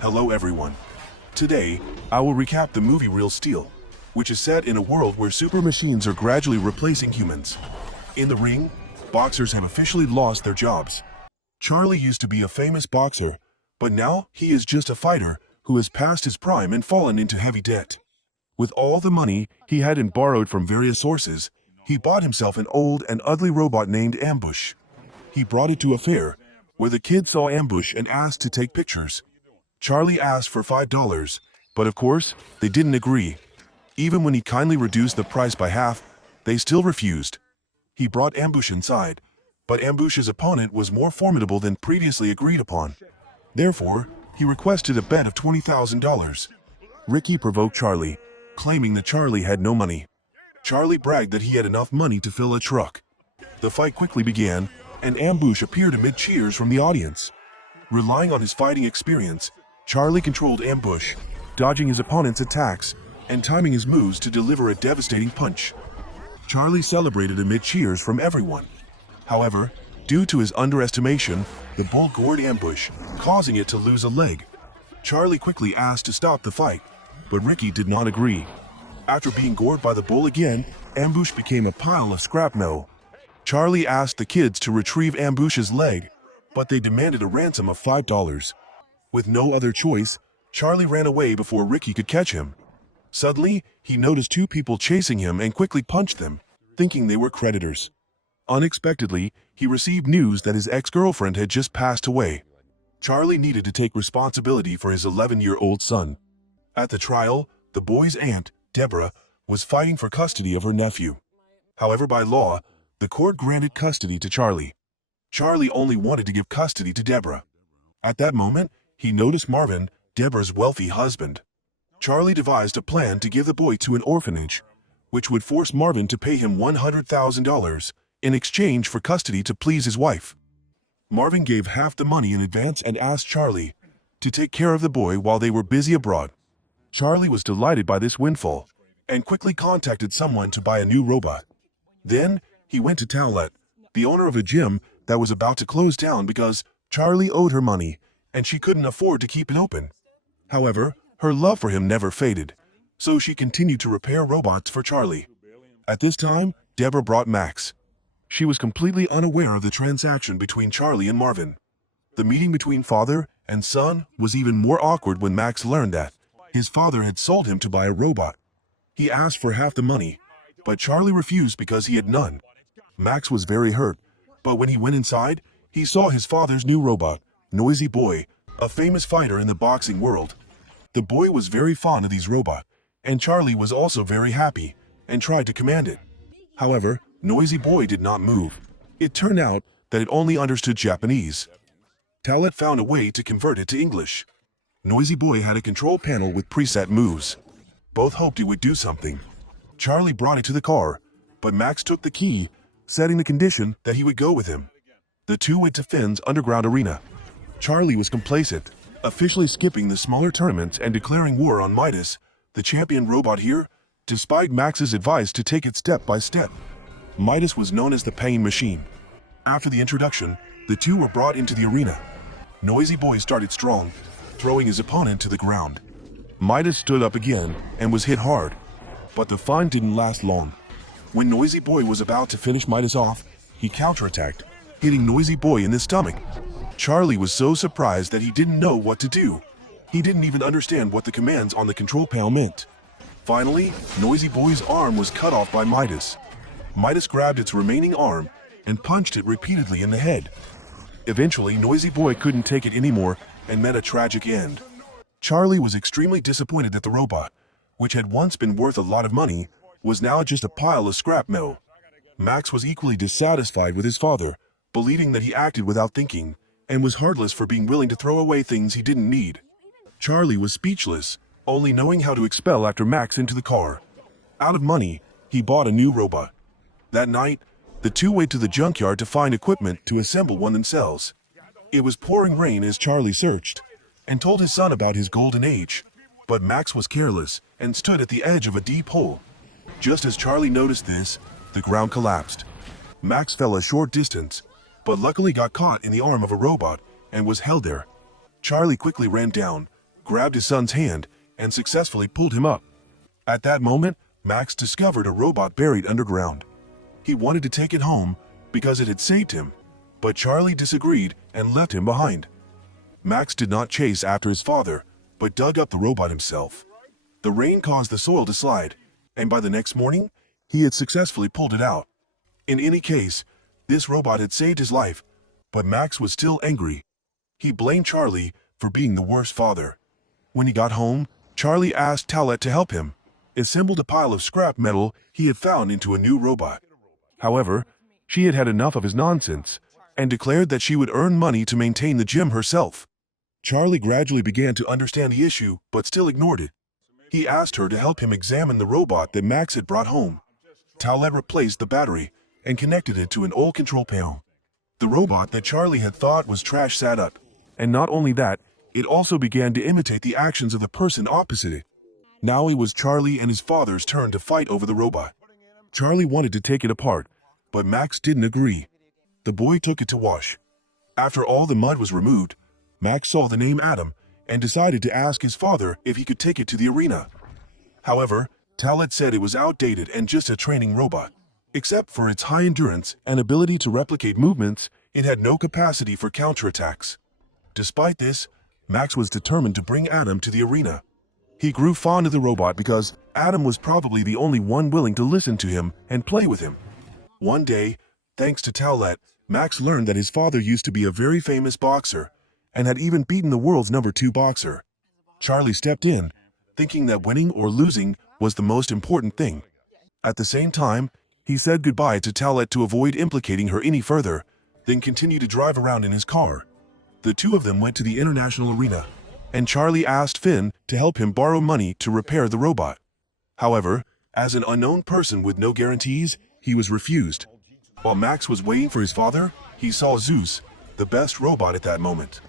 Hello everyone. Today, I will recap the movie Real Steel, which is set in a world where super machines are gradually replacing humans. In the ring, boxers have officially lost their jobs. Charlie used to be a famous boxer, but now he is just a fighter who has passed his prime and fallen into heavy debt. With all the money he had and borrowed from various sources, he bought himself an old and ugly robot named Ambush. He brought it to a fair, where the kids saw Ambush and asked to take pictures. Charlie asked for $5, but of course, they didn't agree. Even when he kindly reduced the price by half, they still refused. He brought Ambush inside, but Ambush's opponent was more formidable than previously agreed upon. Therefore, he requested a bet of $20,000. Ricky provoked Charlie, claiming that Charlie had no money. Charlie bragged that he had enough money to fill a truck. The fight quickly began, and Ambush appeared amid cheers from the audience. Relying on his fighting experience, Charlie controlled Ambush, dodging his opponent's attacks and timing his moves to deliver a devastating punch. Charlie celebrated amid cheers from everyone. However, due to his underestimation, the bull gored Ambush, causing it to lose a leg. Charlie quickly asked to stop the fight, but Ricky did not agree. After being gored by the bull again, Ambush became a pile of scrap metal. Charlie asked the kids to retrieve Ambush's leg, but they demanded a ransom of $5. With no other choice, Charlie ran away before Ricky could catch him. Suddenly, he noticed two people chasing him and quickly punched them, thinking they were creditors. Unexpectedly, he received news that his ex-girlfriend had just passed away. Charlie needed to take responsibility for his 11-year-old son. At the trial, the boy's aunt, Deborah, was fighting for custody of her nephew. However, by law, the court granted custody to Charlie. Charlie only wanted to give custody to Deborah. At that moment, he noticed Marvin, Deborah's wealthy husband. Charlie devised a plan to give the boy to an orphanage, which would force Marvin to pay him $100,000 in exchange for custody to please his wife. Marvin gave half the money in advance and asked Charlie to take care of the boy while they were busy abroad. Charlie was delighted by this windfall and quickly contacted someone to buy a new robot. Then, he went to Towlette, the owner of a gym that was about to close down because Charlie owed her money and she couldn't afford to keep it open. However, her love for him never faded, so she continued to repair robots for Charlie. At this time, Deborah brought Max. She was completely unaware of the transaction between Charlie and Marvin. The meeting between father and son was even more awkward when Max learned that his father had sold him to buy a robot. He asked for half the money, but Charlie refused because he had none. Max was very hurt, but when he went inside, he saw his father's new robot, Noisy Boy, a famous fighter in the boxing world. The boy was very fond of these robots, and Charlie was also very happy and tried to command it. However, Noisy Boy did not move. It turned out that it only understood Japanese. Towlette found a way to convert it to English. Noisy Boy had a control panel with preset moves. Both hoped it would do something. Charlie brought it to the car, but Max took the key, setting the condition that he would go with him. The two went to Finn's underground arena. Charlie was complacent, officially skipping the smaller tournaments and declaring war on Midas, the champion robot here, despite Max's advice to take it step by step. Midas was known as the Pain Machine. After the introduction, the two were brought into the arena. Noisy Boy started strong, throwing his opponent to the ground. Midas stood up again and was hit hard, but the fun didn't last long. When Noisy Boy was about to finish Midas off, he counterattacked, hitting Noisy Boy in the stomach. Charlie was so surprised that he didn't know what to do. He didn't even understand what the commands on the control panel meant. Finally, Noisy Boy's arm was cut off by Midas. Midas grabbed its remaining arm and punched it repeatedly in the head. Eventually, Noisy Boy couldn't take it anymore and met a tragic end. Charlie was extremely disappointed that the robot, which had once been worth a lot of money, was now just a pile of scrap metal. Max was equally dissatisfied with his father, believing that he acted without thinking, and was heartless for being willing to throw away things he didn't need. Charlie was speechless, only knowing how to expel after Max into the car. Out of money, he bought a new robot. That night, the two went to the junkyard to find equipment to assemble one themselves. It was pouring rain as Charlie searched, and told his son about his golden age, but Max was careless and stood at the edge of a deep hole. Just as Charlie noticed this, the ground collapsed. Max fell a short distance, but luckily got caught in the arm of a robot and was held there. Charlie quickly ran down, grabbed his son's hand and successfully pulled him up. At that moment, Max discovered a robot buried underground. He wanted to take it home because it had saved him, but Charlie disagreed and left him behind. Max did not chase after his father, but dug up the robot himself. The rain caused the soil to slide, and by the next morning, he had successfully pulled it out. In any case, this robot had saved his life, but Max was still angry. He blamed Charlie for being the worst father. When he got home, Charlie asked Talat to help him, assembled a pile of scrap metal he had found into a new robot. However, she had had enough of his nonsense and declared that she would earn money to maintain the gym herself. Charlie gradually began to understand the issue but still ignored it. He asked her to help him examine the robot that Max had brought home. Talat replaced the battery and connected it to an old control panel. The robot that Charlie had thought was trash sat up, and not only that, it also began to imitate the actions of the person opposite it. Now it was Charlie and his father's turn to fight over the robot. Charlie wanted to take it apart, but Max didn't agree. The boy took it to wash. After all the mud was removed, Max saw the name Adam and decided to ask his father if he could take it to the arena. However, Talat said it was outdated and just a training robot. Except for its high endurance and ability to replicate movements, it had no capacity for counterattacks. Despite this, Max was determined to bring Adam to the arena. He grew fond of the robot because Adam was probably the only one willing to listen to him and play with him. One day, thanks to Talat, Max learned that his father used to be a very famous boxer and had even beaten the world's #2 boxer. Charlie stepped in, thinking that winning or losing was the most important thing. At the same time, he said goodbye to Talat to avoid implicating her any further, then continued to drive around in his car. The two of them went to the international arena, and Charlie asked Finn to help him borrow money to repair the robot. However, as an unknown person with no guarantees, he was refused. While Max was waiting for his father, he saw Zeus, the best robot at that moment.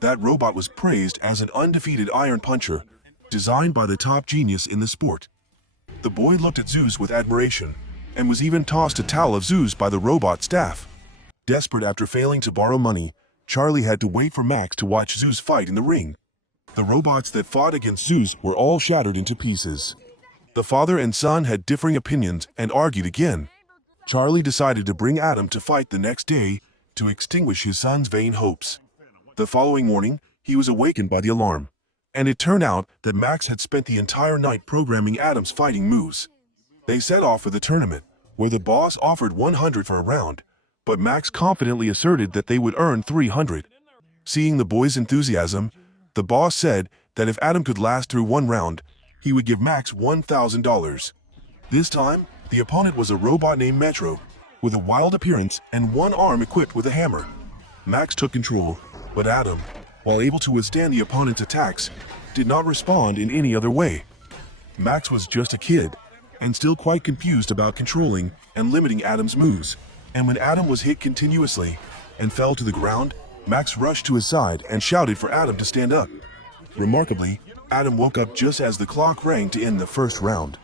That robot was praised as an undefeated iron puncher, designed by the top genius in the sport. The boy looked at Zeus with admiration, and was even tossed a towel of Zeus by the robot staff. Desperate after failing to borrow money, Charlie had to wait for Max to watch Zeus fight in the ring. The robots that fought against Zeus were all shattered into pieces. The father and son had differing opinions and argued again. Charlie decided to bring Adam to fight the next day to extinguish his son's vain hopes. The following morning, he was awakened by the alarm, and it turned out that Max had spent the entire night programming Adam's fighting moves. They set off for the tournament, where the boss offered 100 for a round, but Max confidently asserted that they would earn 300. Seeing the boy's enthusiasm, the boss said that if Adam could last through one round, he would give Max $1,000. This time, the opponent was a robot named Metro, with a wild appearance and one arm equipped with a hammer. Max took control, but Adam, while able to withstand the opponent's attacks, did not respond in any other way. Max was just a kid, and still quite confused about controlling and limiting Adam's moves. And when Adam was hit continuously and fell to the ground, Max rushed to his side and shouted for Adam to stand up. Remarkably, Adam woke up just as the clock rang to end the first round.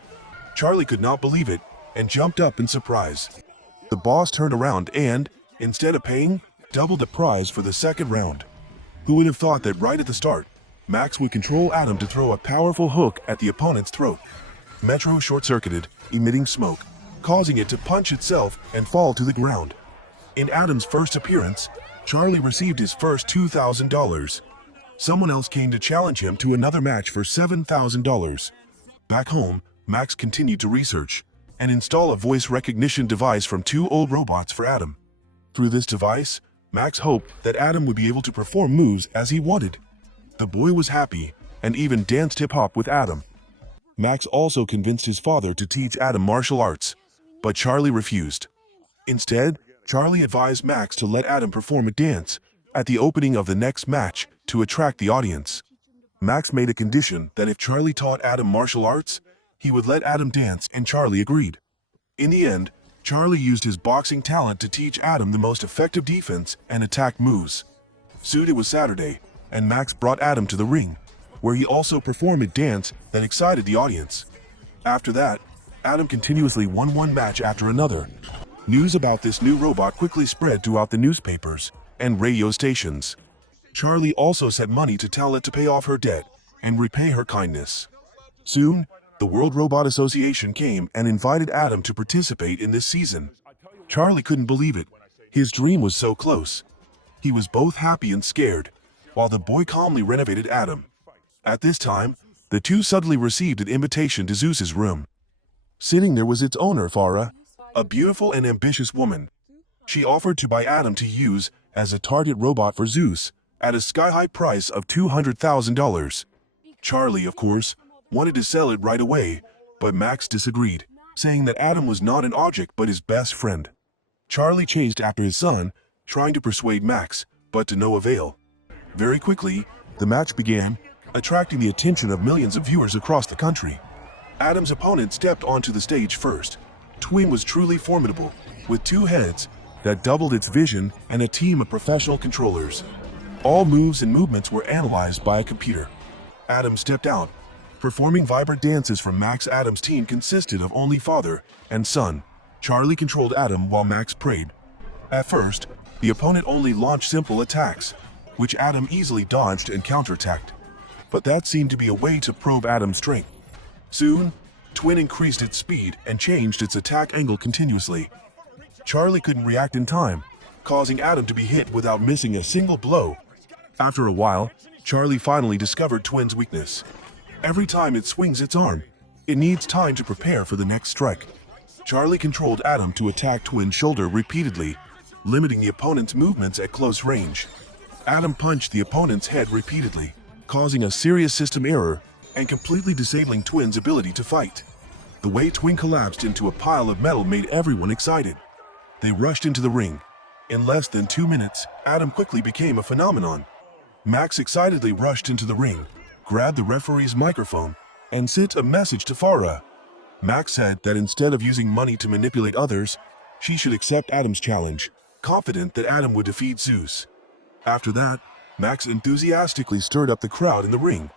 Charlie could not believe it and jumped up in surprise. The boss turned around and, instead of paying, doubled the prize for the second round. Who would have thought that right at the start, Max would control Adam to throw a powerful hook at the opponent's throat? Metro short-circuited, emitting smoke, causing it to punch itself and fall to the ground. In Adam's first appearance, Charlie received his first $2,000. Someone else came to challenge him to another match for $7,000. Back home, Max continued to research and install a voice recognition device from 2 old robots for Adam. Through this device, Max hoped that Adam would be able to perform moves as he wanted. The boy was happy and even danced hip-hop with Adam. Max also convinced his father to teach Adam martial arts, but Charlie refused. Instead, Charlie advised Max to let Adam perform a dance at the opening of the next match to attract the audience. Max made a condition that if Charlie taught Adam martial arts, he would let Adam dance, and Charlie agreed. In the end, Charlie used his boxing talent to teach Adam the most effective defense and attack moves. Soon it was Saturday, and Max brought Adam to the ring, where he also performed a dance that excited the audience. After that, Adam continuously won one match after another. News about this new robot quickly spread throughout the newspapers and radio stations. Charlie also sent money to Talat to pay off her debt, and repay her kindness. Soon, the World Robot Association came and invited Adam to participate in this season. Charlie couldn't believe it. His dream was so close. He was both happy and scared, while the boy calmly renovated Adam. At this time, the two suddenly received an invitation to Zeus's room. Sitting there was its owner, Farah, a beautiful and ambitious woman. She offered to buy Adam to use as a target robot for Zeus at a sky-high price of $200,000. Charlie, of course, wanted to sell it right away, but Max disagreed, saying that Adam was not an object but his best friend. Charlie chased after his son, trying to persuade Max, but to no avail. Very quickly, the match began, attracting the attention of millions of viewers across the country. Adam's opponent stepped onto the stage first. Twin was truly formidable, with two heads that doubled its vision and a team of professional controllers. All moves and movements were analyzed by a computer. Adam stepped out, performing vibrant dances from Max. Adam's team consisted of only father and son. Charlie controlled Adam while Max prayed. At first, the opponent only launched simple attacks, which Adam easily dodged and counterattacked. But that seemed to be a way to probe Adam's strength. Soon, Twin increased its speed and changed its attack angle continuously. Charlie couldn't react in time, causing Adam to be hit without missing a single blow. After a while, Charlie finally discovered Twin's weakness. Every time it swings its arm, it needs time to prepare for the next strike. Charlie controlled Adam to attack Twin's shoulder repeatedly, limiting the opponent's movements at close range. Adam punched the opponent's head repeatedly, causing a serious system error and completely disabling Twin's ability to fight. The way Twin collapsed into a pile of metal made everyone excited. They rushed into the ring. In less than 2 minutes, Adam quickly became a phenomenon. Max excitedly rushed into the ring, grabbed the referee's microphone, and sent a message to Farah. Max said that instead of using money to manipulate others, she should accept Adam's challenge, confident that Adam would defeat Zeus. After that, Max enthusiastically stirred up the crowd in the ring.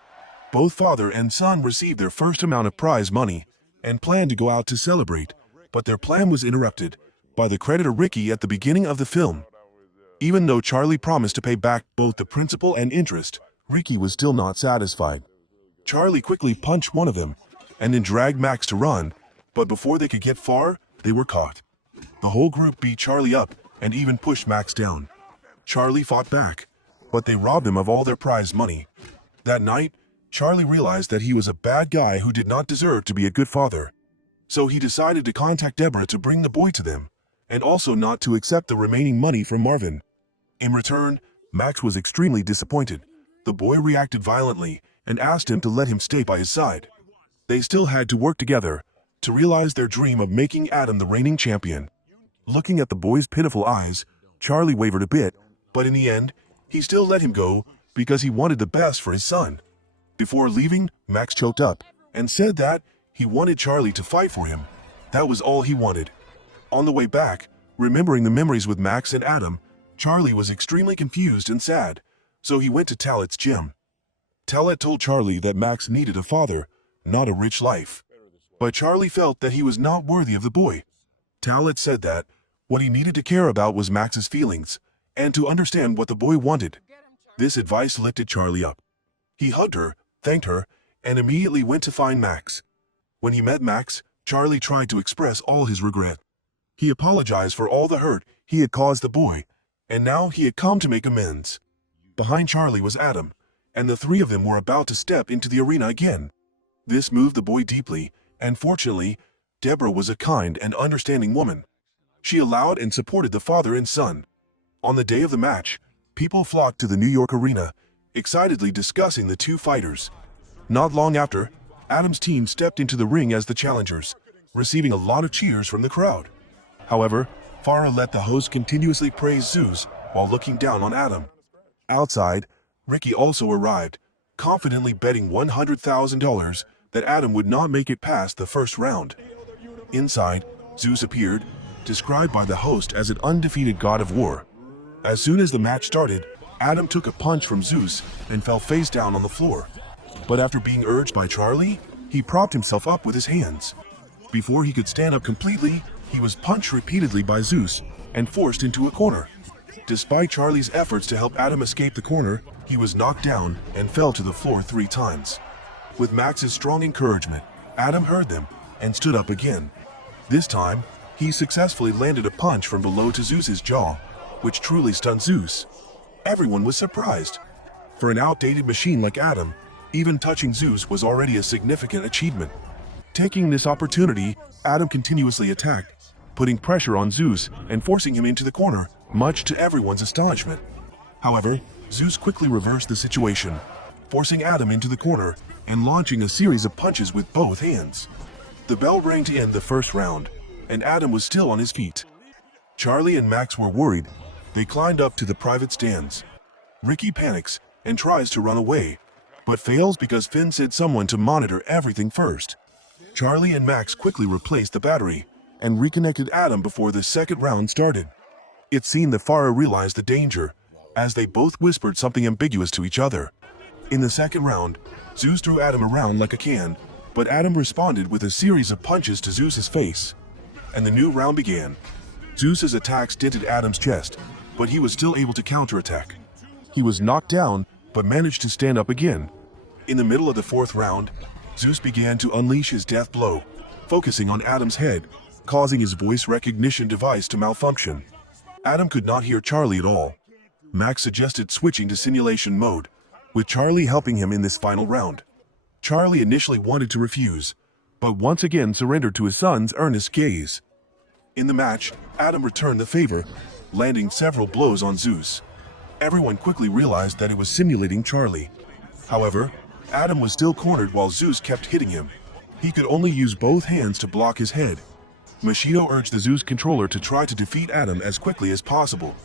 Both father and son received their first amount of prize money and planned to go out to celebrate, but their plan was interrupted by the creditor Ricky at the beginning of the film. Even though Charlie promised to pay back both the principal and interest, Ricky was still not satisfied. Charlie quickly punched one of them and then dragged Max to run, but before they could get far, they were caught. The whole group beat Charlie up and even pushed Max down. Charlie fought back, but they robbed him of all their prize money. That night, Charlie realized that he was a bad guy who did not deserve to be a good father. So he decided to contact Deborah to bring the boy to them, and also not to accept the remaining money from Marvin. In return, Max was extremely disappointed. The boy reacted violently and asked him to let him stay by his side. They still had to work together to realize their dream of making Adam the reigning champion. Looking at the boy's pitiful eyes, Charlie wavered a bit, but in the end, he still let him go because he wanted the best for his son. Before leaving, Max choked up and said that he wanted Charlie to fight for him. That was all he wanted. On the way back, remembering the memories with Max and Adam, Charlie was extremely confused and sad, so he went to Talet's gym. Talet told Charlie that Max needed a father, not a rich life. But Charlie felt that he was not worthy of the boy. Talet said that what he needed to care about was Max's feelings, and to understand what the boy wanted. This advice lifted Charlie up. He hugged her, thanked her, and immediately went to find Max. When he met Max, Charlie tried to express all his regret. He apologized for all the hurt he had caused the boy, and now he had come to make amends. Behind Charlie was Adam, and the three of them were about to step into the arena again. This moved the boy deeply, and fortunately, Deborah was a kind and understanding woman. She allowed and supported the father and son. On the day of the match, people flocked to the New York arena, excitedly discussing the two fighters. Not long after, Adam's team stepped into the ring as the challengers, receiving a lot of cheers from the crowd. However, Farah let the host continuously praise Zeus while looking down on Adam. Outside, Ricky also arrived, confidently betting $100,000 that Adam would not make it past the first round. Inside, Zeus appeared, described by the host as an undefeated god of war. As soon as the match started, Adam took a punch from Zeus and fell face down on the floor. But after being urged by Charlie, he propped himself up with his hands. Before he could stand up completely, he was punched repeatedly by Zeus and forced into a corner. Despite Charlie's efforts to help Adam escape the corner, He was knocked down and fell to the floor 3 times. With Max's strong encouragement, Adam heard them and stood up again. This time, he successfully landed a punch from below to Zeus's jaw, which truly stunned Zeus. Everyone was surprised. For an outdated machine like Adam, even touching Zeus was already a significant achievement. Taking this opportunity, Adam continuously attacked, putting pressure on Zeus and forcing him into the corner, much to everyone's astonishment. However, Zeus quickly reversed the situation, forcing Adam into the corner and launching a series of punches with both hands. The bell rang to end the first round, and Adam was still on his feet. Charlie and Max were worried. They climbed up to the private stands. Ricky panics and tries to run away, but fails because Finn said someone to monitor everything first. Charlie and Max quickly replaced the battery and reconnected Adam before the second round started. It seemed that Farah realized the danger, as they both whispered something ambiguous to each other. In the second round, Zeus threw Adam around like a can, but Adam responded with a series of punches to Zeus's face. And the new round began. Zeus's attacks dented Adam's chest, but he was still able to counterattack. He was knocked down, but managed to stand up again. In the middle of the fourth round, Zeus began to unleash his death blow, focusing on Adam's head, causing his voice recognition device to malfunction. Adam could not hear Charlie at all. Max suggested switching to simulation mode, with Charlie helping him in this final round. Charlie initially wanted to refuse, but once again surrendered to his son's earnest gaze. In the match, Adam returned the favor, landing several blows on Zeus. Everyone quickly realized that it was simulating Charlie. However, Adam was still cornered while Zeus kept hitting him. He could only use both hands to block his head. Machido urged the Zeus controller to try to defeat Adam as quickly as possible.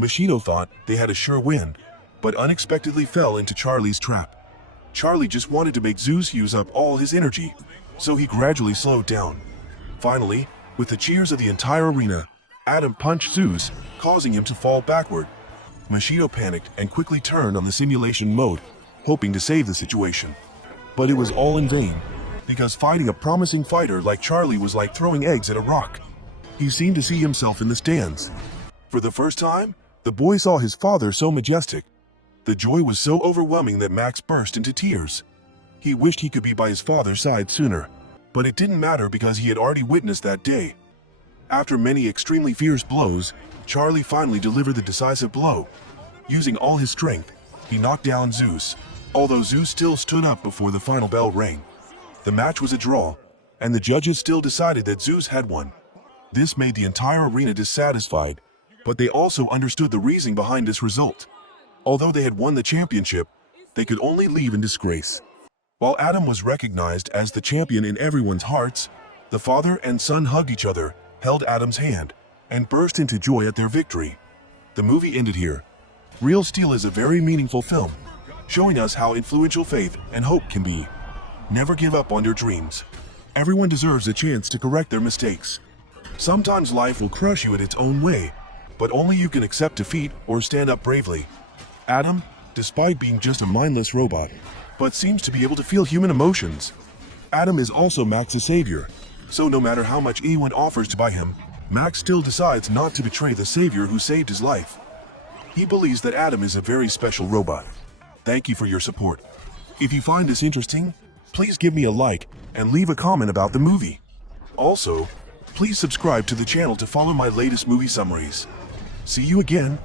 Machido thought they had a sure win, but unexpectedly fell into Charlie's trap. Charlie just wanted to make Zeus use up all his energy, so he gradually slowed down. Finally, with the cheers of the entire arena, Adam punched Zeus, causing him to fall backward. Machido panicked and quickly turned on the simulation mode, hoping to save the situation. But it was all in vain, because fighting a promising fighter like Charlie was like throwing eggs at a rock. He seemed to see himself in the stands. For the first time, the boy saw his father so majestic. The joy was so overwhelming that Max burst into tears. He wished he could be by his father's side sooner, but it didn't matter because he had already witnessed that day. After many extremely fierce blows, Charlie finally delivered the decisive blow. Using all his strength, he knocked down Zeus, although Zeus still stood up before the final bell rang. The match was a draw, and the judges still decided that Zeus had won. This made the entire arena dissatisfied, but they also understood the reason behind this result. Although they had won the championship, they could only leave in disgrace. While Adam was recognized as the champion in everyone's hearts, the father and son hugged each other, held Adam's hand, and burst into joy at their victory. The movie ended here. Real Steel is a very meaningful film, showing us how influential faith and hope can be. Never give up on your dreams. Everyone deserves a chance to correct their mistakes. Sometimes life will crush you in its own way, but only you can accept defeat or stand up bravely. Adam, despite being just a mindless robot, but seems to be able to feel human emotions. Adam is also Max's savior, so no matter how much anyone offers to buy him, Max still decides not to betray the savior who saved his life. He believes that Adam is a very special robot. Thank you for your support. If you find this interesting, please give me a like and leave a comment about the movie. Also, please subscribe to the channel to follow my latest movie summaries. See you again.